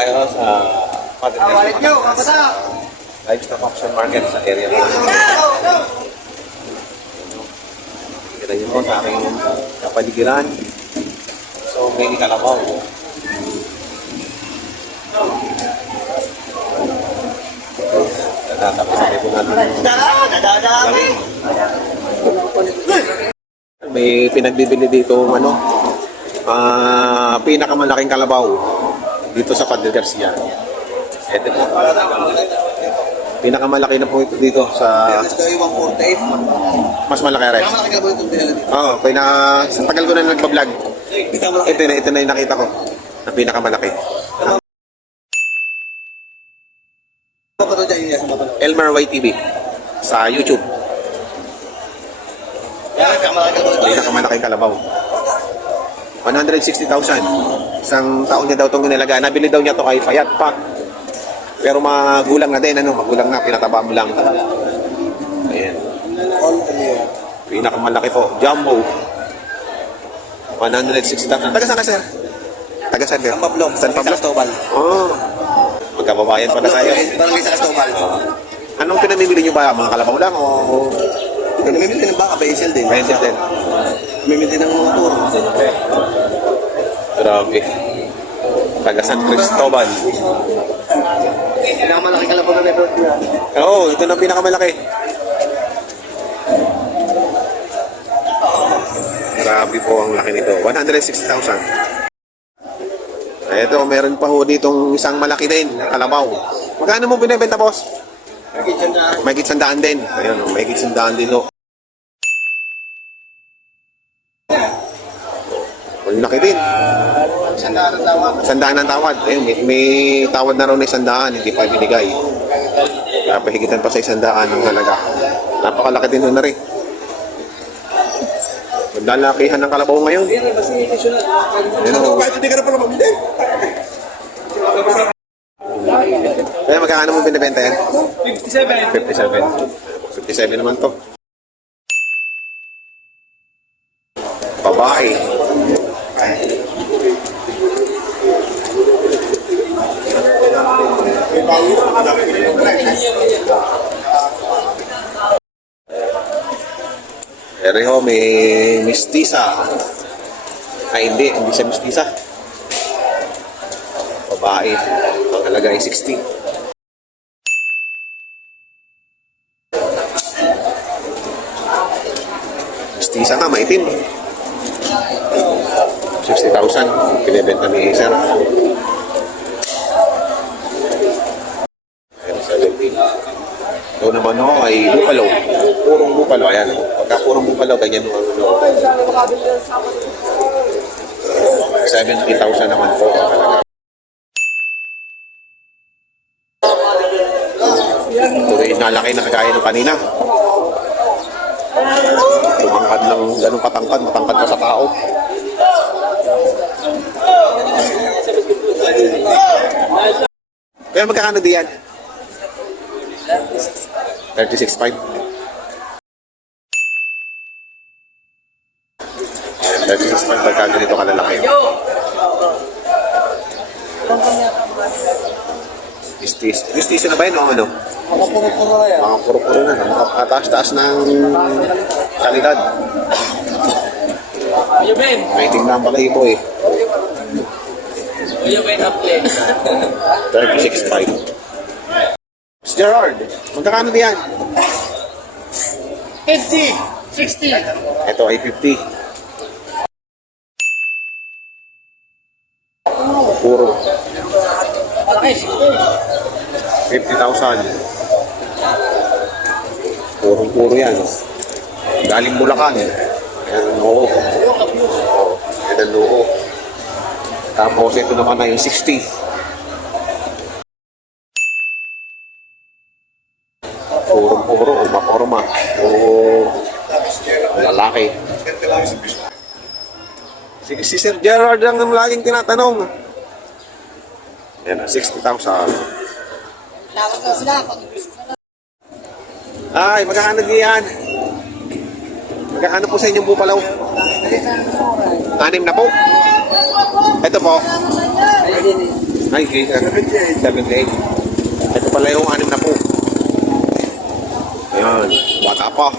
tayo sa livestock auction market sa area ko. Kita nyo po sa aking kapaligiran. So, may kalabaw. Tapos po natin. May pinagbibili dito pinakamalaking kalabaw dito sa Padre Garcia. Ito po. Pinakamalaki na po ito dito sa... Mas malaki rin. Oo, sa tagal ko na nagpa-vlog. Ito na yung nakita ko na pinakamalaki. Elmer YTV sa YouTube. Pinakamalaking kalabaw. 160,000. Isang taon niya daw itong nilalagaan. Nabili daw niya ito kay Fayat Pak. Pero magulang na din, magulang na, pinataba mo lang. Ayan. Pinakamalaki po, Jumbo. 160,000. Taga saan ka, sir? Taga saan, sir? San Pablo. San Pablo? Cristobal. Oh. Magkababayan pala tayo. Barangay sa Cristobal. Anong pinamimili niyo ba? Mga kalabaw lang o... Namimili ng baka, Basil din. Basil din. Namimili ng mga tour. Grabe. Taga San Cristobal. Pinakamalaki kalabaw na report niya. Oo, ito na pinakamalaki. Grabe po ang laki nito. 160,000. Ito, meron pa ho ditong isang malaki din, kalabaw. Magkano mo binibenta, boss? May gitsandaan din. Ayun, may gitsandaan din ho. Ang laki din. Sandaan ang tawad. Ayun, may tawad na raw na sandaan, hindi pa binigay. Kaya pahigitan pa sa sandaan ang halaga. Napakalaki din na rin. Magdalakihan ng kalabaw ngayon. Kahit hindi ka na pala mamili. Kaya magkano mo binibenta yan? 57. 57 naman to. Babae. Pero may mistisa. Ay, hindi siya mistisa. Babae. Ang halaga ay 60. Mistisa nga, maitim. 60,000. Pinibenta ni sir. 70. Ito naman ay bupalo. Purong bupalo. Ayan. Pagka purong bupalo, ganyan mo. 70,000 naman po. Ito rin nalaki na kagaya ng kanina. Tumangkad ng ganun katangkad. Matangkad pa sa tao. Kaya magkakano diyan? 36.5. 36.5 pagka ganito kalalaki. Justice na ba yun o ano? Mga puro-puro na. Makataas-taas ng kalidad. May tingnan pala ito eh. 36.5. Gerard, magkakano diyan? 50. 60. Ito ay 50. Puro. 50,000. Puro yan. Galing Bulacan. Ayan ang noo. Ayan ang noo. Tapos ito naman na yung 60. Puro, maporma. Puro lalaki. Si Sir Gerard ang laging tinatanong. Yan, 60,000. Ay, magkakano diyan? Magkakano po sa inyong bupalaw? 6 na po. Ito po. Ay, 78. Ito pala yung 6 na po. Ayan, bata pa.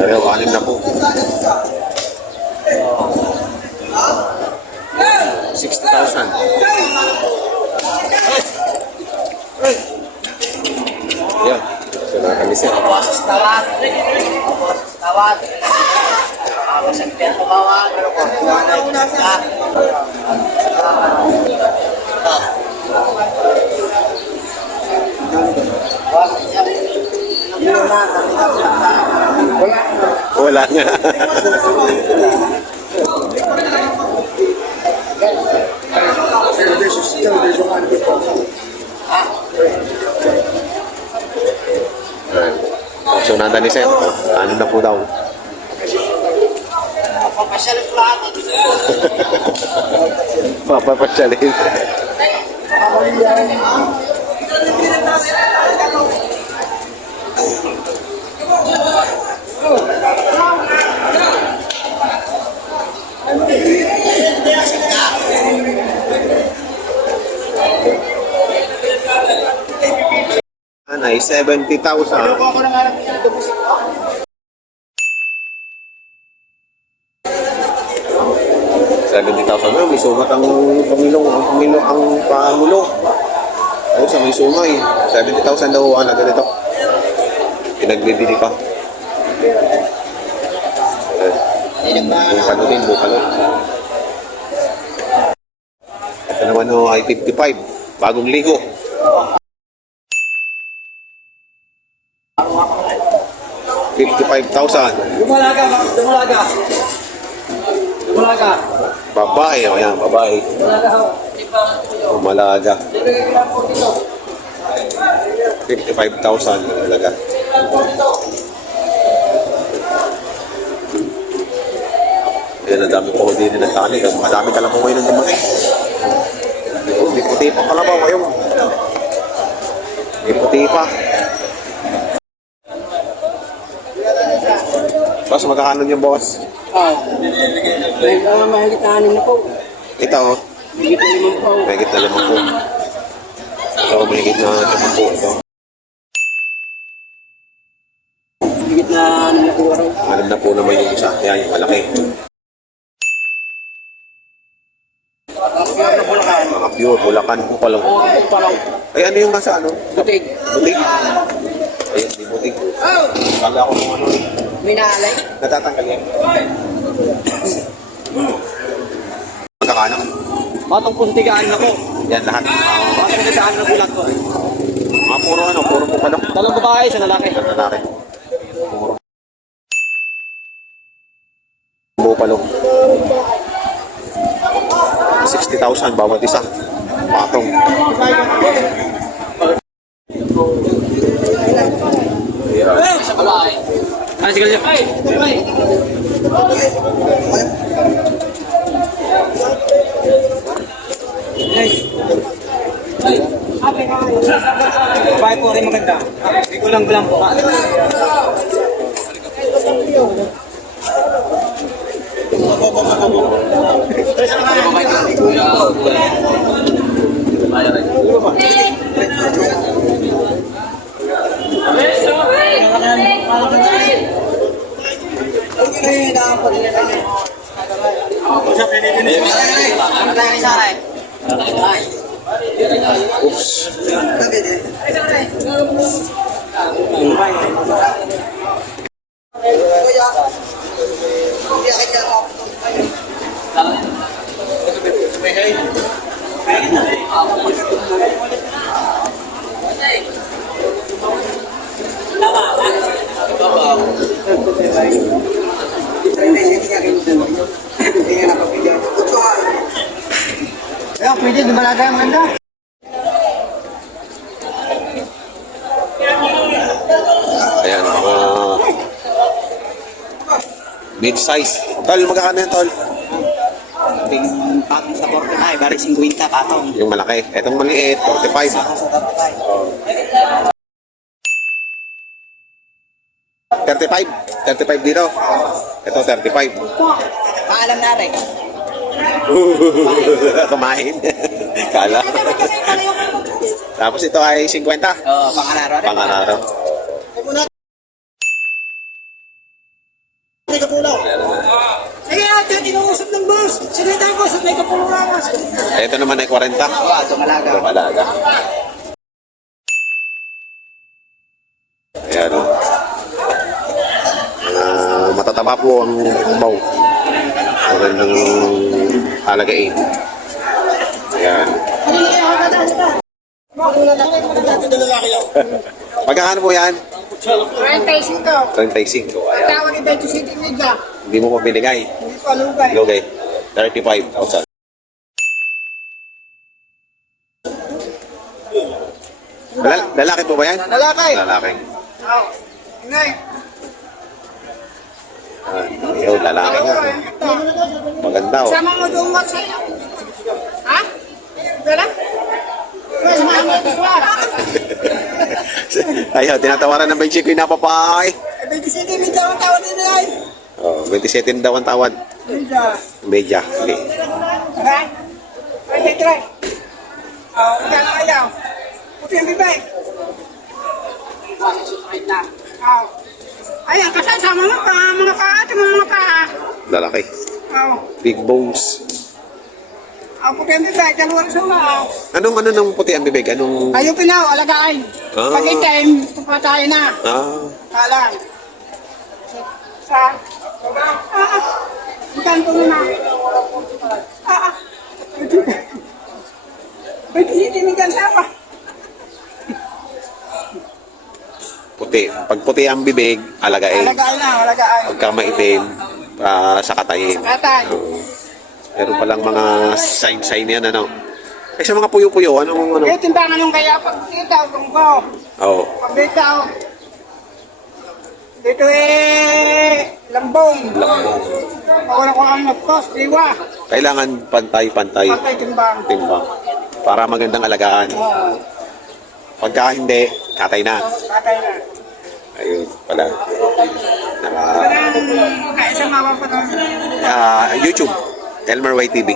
Ayan, 6 na po. 60,000. Ayan, so nakakami siya. Tawad. Tawad. Masagpian ko bawat. Wala nga. So, nanda ni Sir. 6 na po daw. Papasyal ko lahat. Papapasyalin. Ay, 70,000. Ako nang harap niya. 70,000 na, may sumat ang Pangulo. Oo, sa may sumay. 70,000 daw ang ganito. Pinagbibili pa. Bukalo din, bukalo. Ito naman ay 55. Bagong ligo. $55,000. Dumalaga. Babae, o yan, babae. Umalaga. 55,000 talaga. Yan, ang dami po din na tani. Madami ka lang po ngayon ng dumaki. Di puti pa pala ba ngayon? Di puti pa. Boss, magkakanon yung boss? Mahigit na 6 na po. Ito, oh. Mahigit na 5 po. Mahigit na 5 po. Ito, mahigit na 5 po. Ito. Mahigit na 6 na po. 6 na po naman yung isa. Yan, yung malaki. Mga pure, Bulacan po pala. Ay, ano yung nasa ano? Butig. Butig? Ayun, di butig. Kala ko kung ano. May naalay. Natatanggal yan. Magkakano? Patong po sa tigaan na po. Yan lahat. Patong sa saan na bulat ko. Mga puro ano, puro po pala. 2 babae, 1 lalaki. Yan lalaki. Puro. Bupalo. 60,000 bawat isa. Patong. Sa babae. Ay, sige. Babae po rin maganda. Hindi ko lang po. Oops. Kaya pwede dumalaga ang ganda. Ayan, mid-size. Tol, magkakano yan, Tol? Patong sa 45, bari 50 patong. Yung malaki. Etong maliit, 45. Sa tatay. 35. 35 dito. Ito, 35. Paalam na rin. Kumain. Kala. Tapos ito ay 50. Oo, pangalaro rin. Pangararo. May kapulaw. Sige, ate, tinuusap ng boss. Sige, tapos, may kapulungan. Ito naman ay 40. Oo, tumalaga. Malaga. Ayan o. Matataba po ang baw. Magandang halagain. Ayan. Magkakano po yan? 35. 35. Ayan. Tawag yung 27 media. Hindi mo pa binigay. Hindi pa lugay. Okay. 35,000. Lalaki po ba yan? Lalaki. Lalaki. Oo. Ingay. Ayaw, lalaki nga. Maganda oh. Sama mo doon mo sa'yo. Ha? Dala? Sama mo doon mo. Ayaw, tinatawaran ng benchik ko yung napapay. 27 media ang tawag nila ay. Oh, 27 daw ang tawad. Media. Medya. Sige. Ha? Ay, try. Oo, yan ang ayaw. Puti ang bibay. Oo. Ayan, kasama mo pa, mga kaate mo, mga pa. Lalaki. Oo. Big bones. Puti ang bibay, dalawang suma. Anong ano ng puti ang bibig? Anong... Ayaw pinaw, alagain. Ah. Pag itim, papatay na. Ah, Kalang. Sa? Ikan po na. Ba't isitimigan sa pa? puti. Pag puti ang bibig, alagain. Alagaan na, alagaan. Pagka maitim, sa katayin. Katay. Meron palang mga sign-sign yan, ano? Eh, sa mga puyo-puyo, anong ano? Eh, timbangan yung kaya pag dito, kung ko. Oo. Pag dito, dito lambong. Lambong. Wala ko ang nagtos, diwa. Kailangan pantay-pantay. Patay timbang. Timbang. Para magandang alagaan. Oo, Pagka hindi, katay na. patay na. Ayun, pala. Parang kaya sa mapapanood. YouTube, Elmer White TV.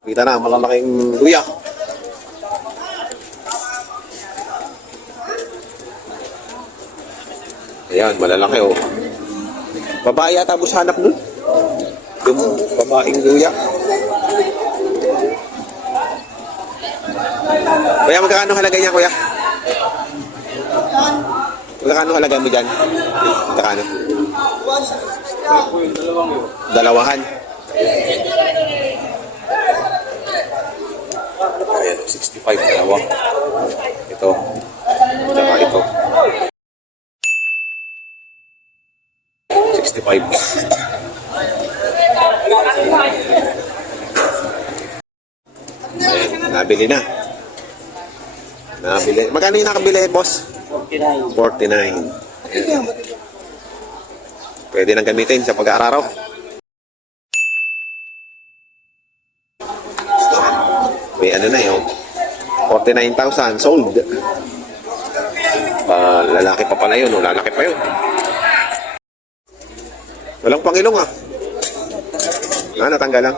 Kita na, malalaking luya. Ayan, malalaki oh. Babae yata mo sa hanap nun. Yung babaeng luya. Kuya, magkano halaga niya, kuya? Magkano halaga mo dyan? Magkano? Dalawahan. Ayan, 65 dalawa. Ito. Tsaka ito. 65. Ayan, nabili na. Nabili. Magkano yung nakabili, boss? 49. 49. Pwede nang gamitin sa pag-aararo. May ano na yun. 49,000 sold. Lalaki pa pala yun. Lalaki pa yun. Walang pangilong ah. Natanggal lang.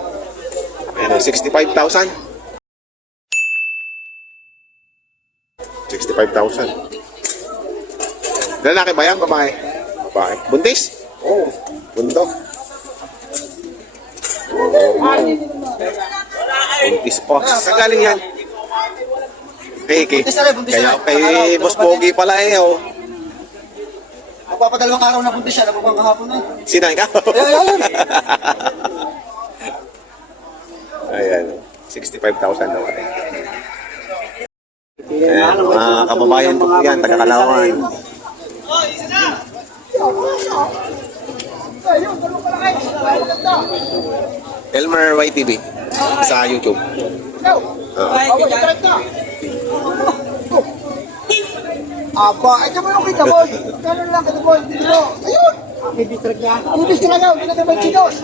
Ayan, 65,000. 65,000. Lalaki ba yan? Babae? Babae. Buntis? Oo. Bundo. Buntis pa. Saan galing yan? Buntis na rin, buntis Kaya na. kay Boss Pogi pala eh. Oh. Magpapadalawang araw na punti siya, nabubang kahapon na. Sino ikaw? Ayun. Ayan. 65,000 daw. Ayan, mga kababayan ko po yan, taga-Kalawan. Elmer White TV sa YouTube. Aba, ito mo yung kita, boy. Gano'n lang kita, boy. Dito. Ayun. May district niya. May district na daw. Hindi na tayo may chinos.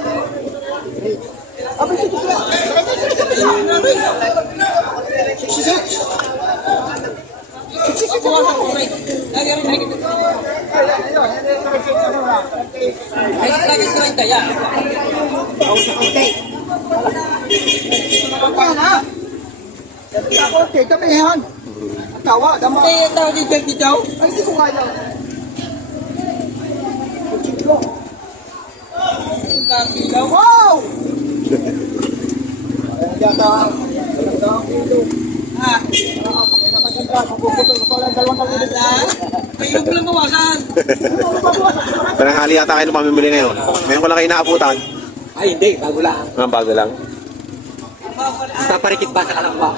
Abay, dito sila. Sisik. Sisik. Ay, lagi sa rin kaya. Yan ha. Okay, kamihan. Tawa, dama. Ay, tawag din dyan dito. Ay, hindi ko kaya. Wow! Yata. Ah, Puputol ko lang dalawang kalimutan. kayo ko lang gawasan. Pananghali yata kayo ng pamimili ngayon. Ngayon ko lang kayo inaabutan. Ay, hindi. Bago lang. Bago lang. Basta parikit ba sa kalamba?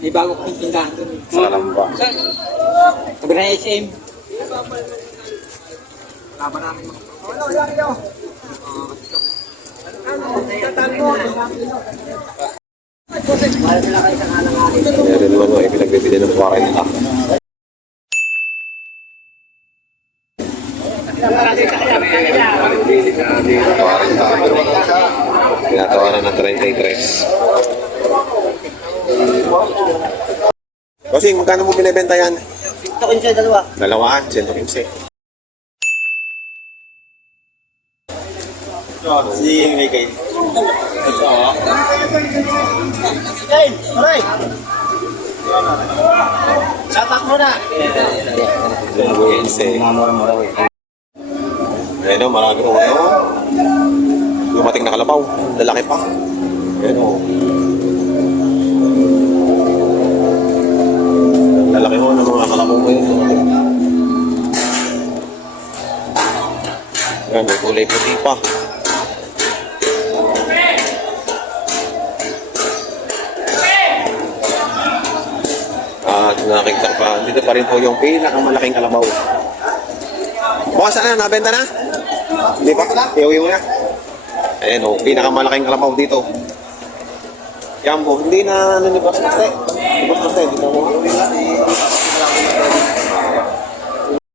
May bago kong tindahan doon. Sa kalamba. Sabi na SM. Meron naman o, pinagbibili ng 40. Tinatawanan ng 33. Kasi magkano mo binibenta yan? Ito ko siya dalawa. Dalawa, 115. Si Miguel. Hey, aray! Satak mo na! 115. Ayan o, marami ko. Lumating na kalabaw. Lalaki pa. Ayan o. Lalaki ho ng mga kalabaw ko yun. Ayan, may kulay puti pa. At nakikita pa, dito pa rin po yung pinakamalaking kalabaw. Bukas na, nabenta na? Hindi pa? Iuwi mo na? Ayan o, pinakamalaking kalabaw dito. Yan po, hindi na nanibas na ste. Nibas na ste, dito mo.